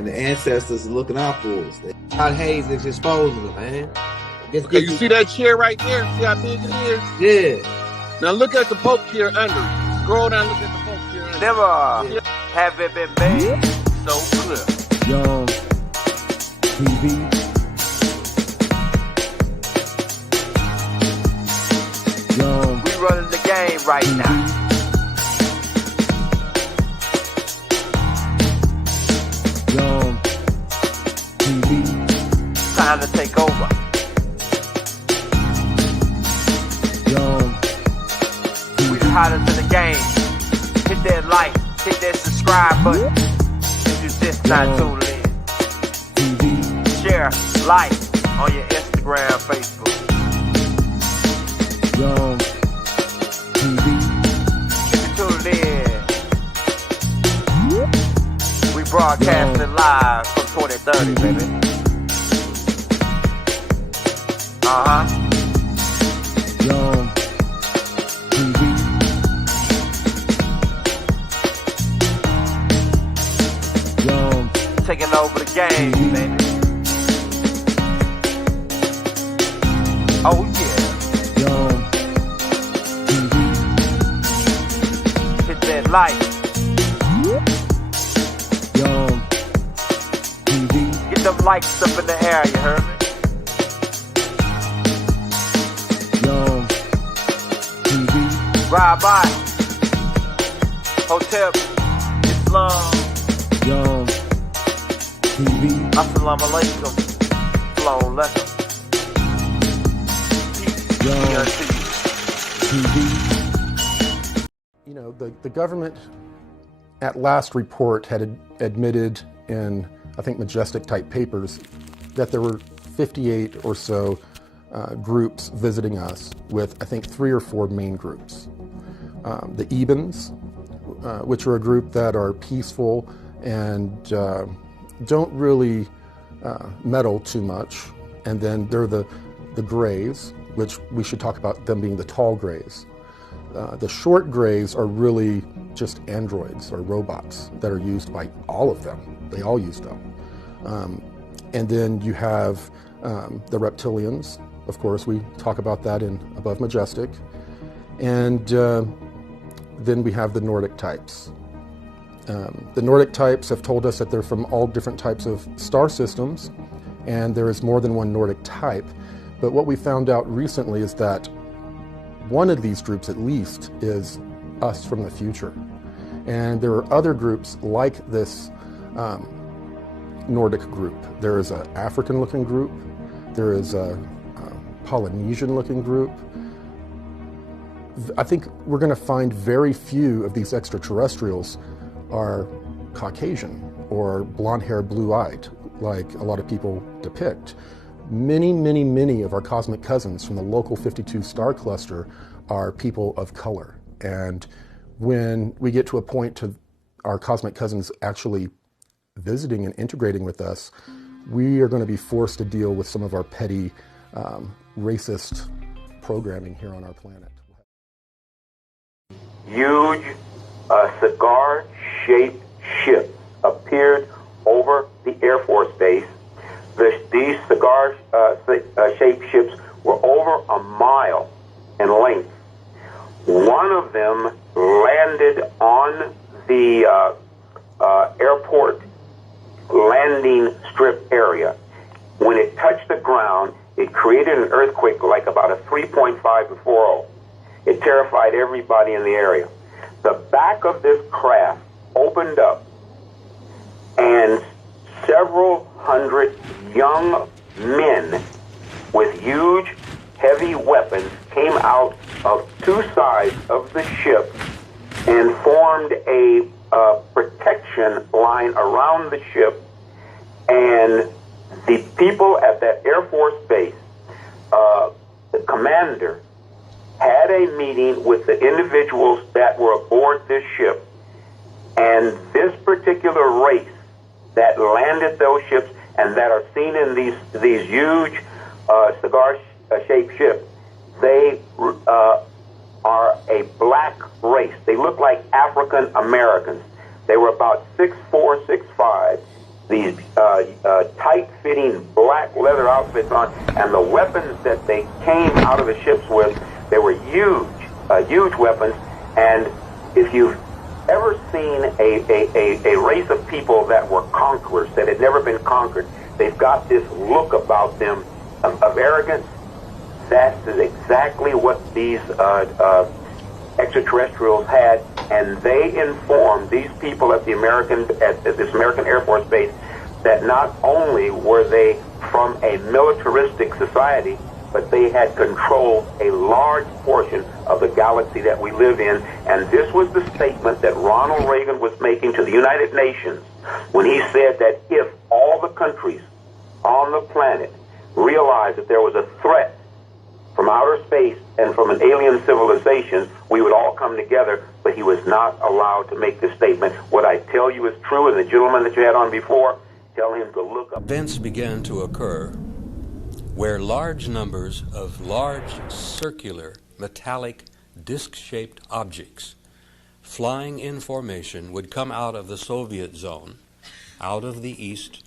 and the ancestors are looking out for us. Hot haze is exposing them, man. Okay, you see that chair right there? See how big it is? Yeah. Now look at the Pope chair under. Scroll down, look at the Pope chair under. Never have it been made so clear. Young TV. Young. We running the game right now. Young TV. Time to take over. Young We the hottest in the game. Hit that like, hit that subscribe button. If you just not tuned in. TV. Share, like on your Instagram, Facebook. Young TV. If you tuned in, we broadcasting live from 2030, baby. Young TV. Young Taking over the game, baby. Oh yeah. Young TV. Hit that like. Young TV. Get them likes up in the air, you heard me? Young TV. Ride by. Hotel Islam. Young TV. Assalamu alaikum. Flown lesson. Peace. Young Be unto you. TV. You know, the government at last report had admitted in, I think, Majestic type papers that there were 58 or so groups visiting us with, I think, 3 or 4 main groups. The Ebens, which are a group that are peaceful and don't really meddle too much. And then there are the Greys, which we should talk about them being the tall Greys. The short Greys are really just androids or robots that are used by all of them. They all use them. And then you have the reptilians. Of course, we talk about that in Above Majestic. And then we have the Nordic types. The Nordic types have told us that they're from all different types of star systems, and there is more than one Nordic type. But what we found out recently is that one of these groups, at least, is us from the future. And there are other groups like this Nordic group. There is an African-looking group. There is a Polynesian-looking group. I think we're going to find very few of these extraterrestrials are Caucasian or blonde hair, blue-eyed, like a lot of people depict. Many, many, many of our cosmic cousins from the local 52 star cluster are people of color. And when we get to a point to our cosmic cousins actually visiting and integrating with us, we are going to be forced to deal with some of our petty racist programming here on our planet. Huge cigar-shaped ships appeared over the Air Force Base. These cigar-shaped ships were over a mile in length. One of them landed on the airport landing strip area. When it touched the ground, it created an earthquake like about a 3.5 to 4.0. It terrified everybody in the area. The back of this craft opened up, and several hundred young men with huge, heavy weapons came out of 2 sides of the ship and formed a protection line around the ship. And the people at that Air Force base, the commander, had a meeting with the individuals that were aboard this ship. And this particular race that landed those ships and that are seen in these huge cigar-shaped ships, they are a black race. They look like African Americans. They were about 6'4", 6'5", these tight-fitting black leather outfits on, and the weapons that they came out of the ships with, they were huge weapons. And if you've ever seen a race of people that were conquerors, that had never been conquered, they've got this look about them of arrogance. That is exactly what these extraterrestrials had, and they informed these people at this American Air Force base that not only were they from a militaristic society, but they had controlled a large portion of the galaxy that we live in. And this was the statement that Ronald Reagan was making to the United Nations when he said that if all the countries on the planet realized that there was a threat from outer space and from an alien civilization, we would all come together. But he was not allowed to make this statement. What I tell you is true, and the gentleman that you had on before, tell him to look up. Events began to occur where large numbers of large circular metallic disc-shaped objects flying in formation would come out of the Soviet zone, out of the east,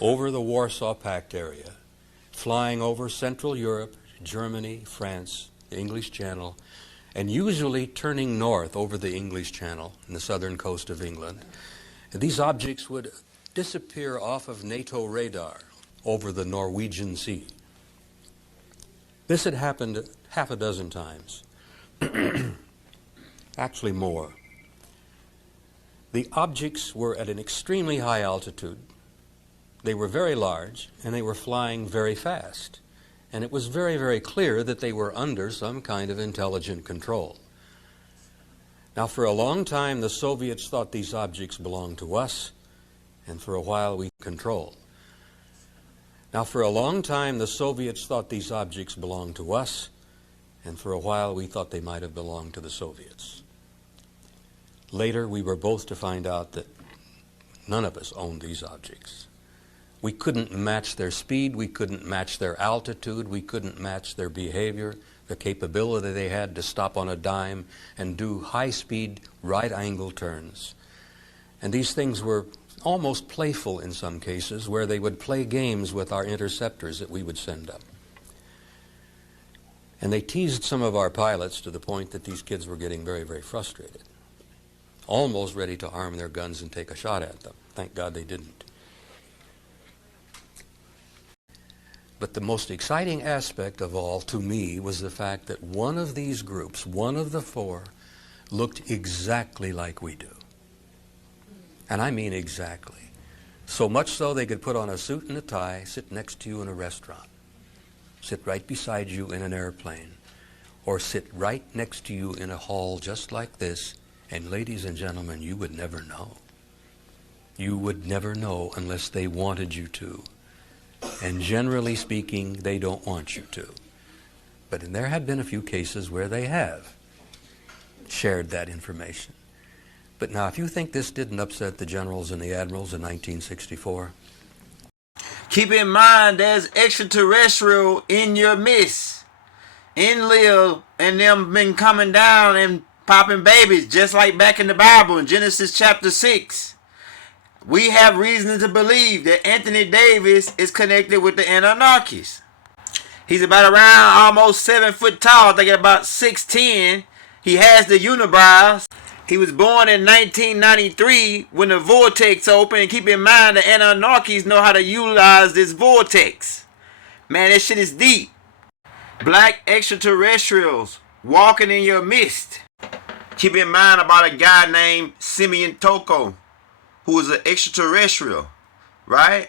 over the Warsaw Pact area, flying over Central Europe, Germany, France, the English Channel, and usually turning north over the English Channel and the southern coast of England. And these objects would disappear off of NATO radar over the Norwegian Sea. This had happened half a dozen times, actually more. The objects were at an extremely high altitude. They were very large, and they were flying very fast. And it was very, very clear that they were under some kind of intelligent control. Now, for a long time, the Soviets thought these objects belonged to us, and for a while we controlled. Now, for a long time, the Soviets thought these objects belonged to us, and for a while we thought they might have belonged to the Soviets. Later, we were both to find out that none of us owned these objects. We couldn't match their speed, we couldn't match their altitude, we couldn't match their behavior, the capability they had to stop on a dime and do high-speed, right-angle turns. And these things were almost playful in some cases, where they would play games with our interceptors that we would send up. And they teased some of our pilots to the point that these kids were getting very, very frustrated, almost ready to arm their guns and take a shot at them. Thank God they didn't. But the most exciting aspect of all to me was the fact that one of these groups, one of the four, looked exactly like we do. And I mean exactly. So much so they could put on a suit and a tie, sit next to you in a restaurant, sit right beside you in an airplane, or sit right next to you in a hall just like this, and ladies and gentlemen, you would never know. You would never know unless they wanted you to. And generally speaking, they don't want you to. But there had been a few cases where they have shared that information. But now, if you think this didn't upset the generals and the admirals in 1964, keep in mind there's extraterrestrial in your midst. Enlil and them been coming down and popping babies just like back in the Bible in Genesis chapter 6. We have reason to believe that Anthony Davis is connected with the Anunnakis. He's about around almost 7 foot tall, I think about 6'10". He has the unibrows. He was born in 1993 when the vortex opened. And keep in mind the Anunnakis know how to utilize this vortex. Man, that shit is deep. Black extraterrestrials walking in your midst. Keep in mind about a guy named Simeon Toko, who is an extraterrestrial, right?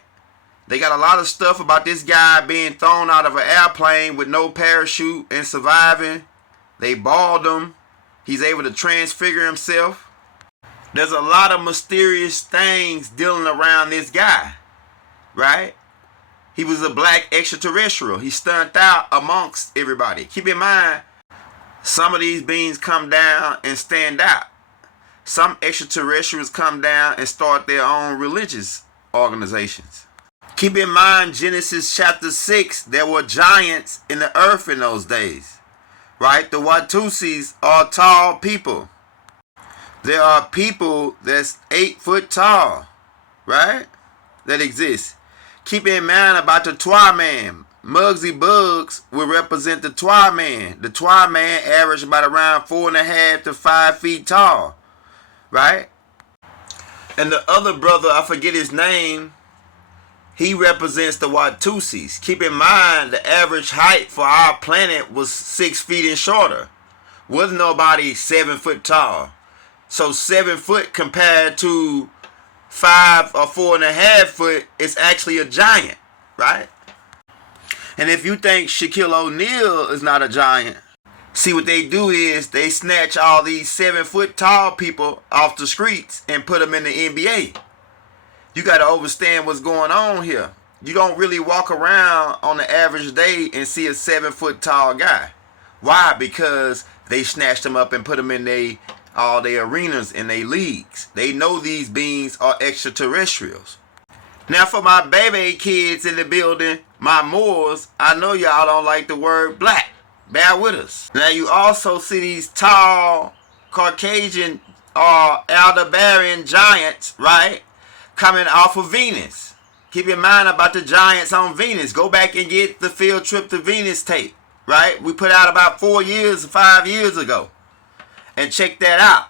They got a lot of stuff about this guy being thrown out of an airplane with no parachute and surviving. They balled him. He's able to transfigure himself. There's a lot of mysterious things dealing around this guy, right? He was a black extraterrestrial. He stunned out amongst everybody. Keep in mind, some of these beings come down and stand out. Some extraterrestrials come down and start their own religious organizations. Keep in mind, Genesis chapter 6, there were giants in the earth in those days, right? The Watusis are tall people. There are people that's 8 foot tall, right? that exists. Keep in mind about the Twa Man. Muggsy Bugs will represent the Twa Man. The Twa Man averaged about around 4.5 to 5 feet tall, right? And the other brother, I forget his name, he represents the Watusis. Keep in mind the average height for our planet was 6 feet and shorter. Wasn't nobody 7 foot tall. So 7 foot compared to 5 or 4.5 foot is actually a giant, right? And if you think Shaquille O'Neal is not a giant, see what they do is they snatch all these 7 foot tall people off the streets and put them in the NBA. You got to understand what's going on here. You don't really walk around on the average day and see a 7 foot tall guy. Why? Because they snatched them up and put them in all their arenas and their leagues. They know these beings are extraterrestrials. Now for my baby kids in the building, my Moors, I know y'all don't like the word black. Bear with us. Now you also see these tall Caucasian or Aldebaran giants, right? Coming off of Venus. Keep in mind about the giants on Venus. Go back and get the Field Trip to Venus tape, right? We put out about 5 years ago. And check that out.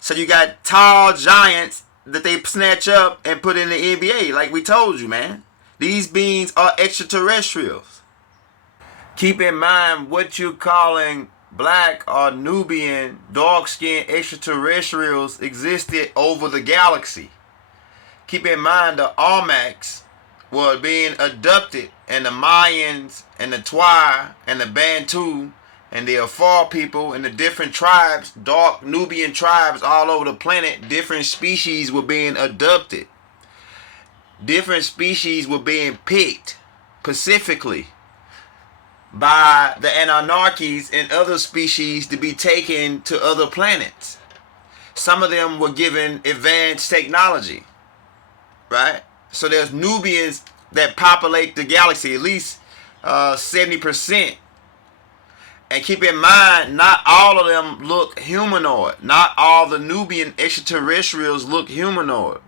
So you got tall giants that they snatch up and put in the NBA, like we told you, man. These beings are extraterrestrials. Keep in mind what you're calling black or Nubian, dark-skinned extraterrestrials existed over the galaxy. Keep in mind the Olmecs were being abducted, and the Mayans and the Twa and the Bantu and the Afar people and the different tribes, dark Nubian tribes all over the planet, different species were being abducted. Different species were being picked specifically by the Anunnakis and other species to be taken to other planets. Some of them were given advanced technology, right? So there's Nubians that populate the galaxy, at least 70%. And keep in mind, not all of them look humanoid. Not all the Nubian extraterrestrials look humanoid,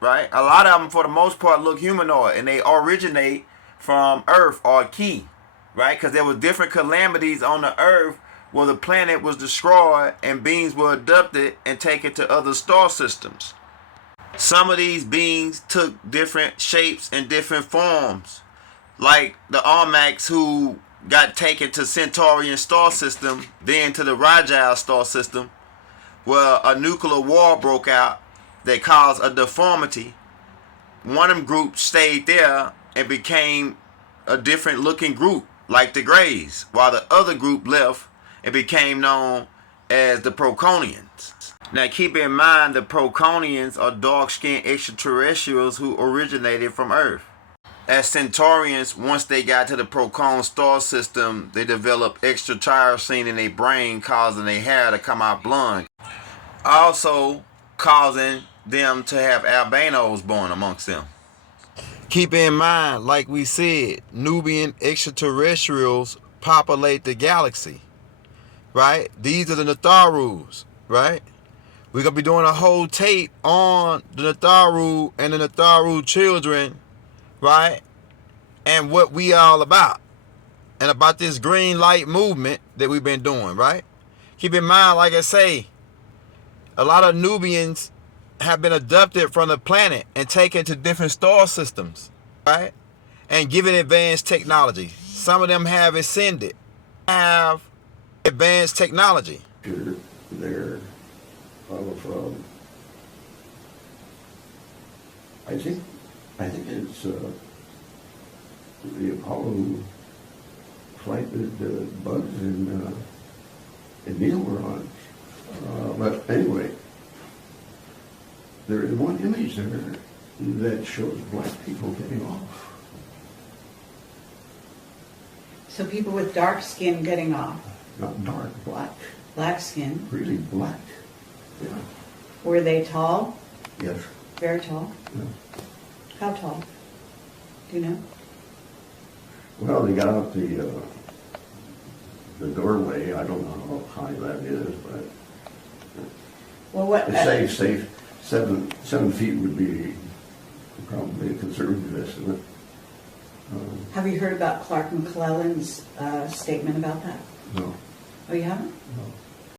right? A lot of them, for the most part, look humanoid, and they originate from Earth or Key, right? Because there were different calamities on the Earth where the planet was destroyed and beings were abducted and taken to other star systems. Some of these beings took different shapes and different forms, like the Olmecs, who got taken to Centaurian star system, then to the Rigel star system, where a nuclear war broke out that caused a deformity. One of them groups stayed there and became a different looking group, like the Greys, while the other group left and became known as the Proconians. Now keep in mind, the Proconians are dark-skinned extraterrestrials who originated from Earth. As Centaurians, once they got to the Procon star system, they developed extra tyrosine in their brain, causing their hair to come out blonde, also causing them to have albinos born amongst them. Keep in mind, like we said, Nubian extraterrestrials populate the galaxy, right? These are the Natharus, right? We're going to be doing a whole tape on the Natharu and the Natharu children, right? And what we all about. And about this green light movement that we've been doing, right? Keep in mind, like I say, a lot of Nubians have been abducted from the planet and taken to different star systems, right? And given advanced technology. Some of them have ascended, have advanced technology. They're I think it's the Apollo flight that Buzz and Neil were on. But anyway, there is one image there that shows black people getting off. So people with dark skin getting off. Not dark, black. Black skin. Really black. Yeah. Were they tall? Yes. Very tall? Yeah. How tall? Do you know? Well, they got out the doorway. I don't know how high that is, but well, what? Say 7 feet would be probably a conservative estimate. Have you heard about Clark McClellan's statement about that? No, Oh, you haven't? no.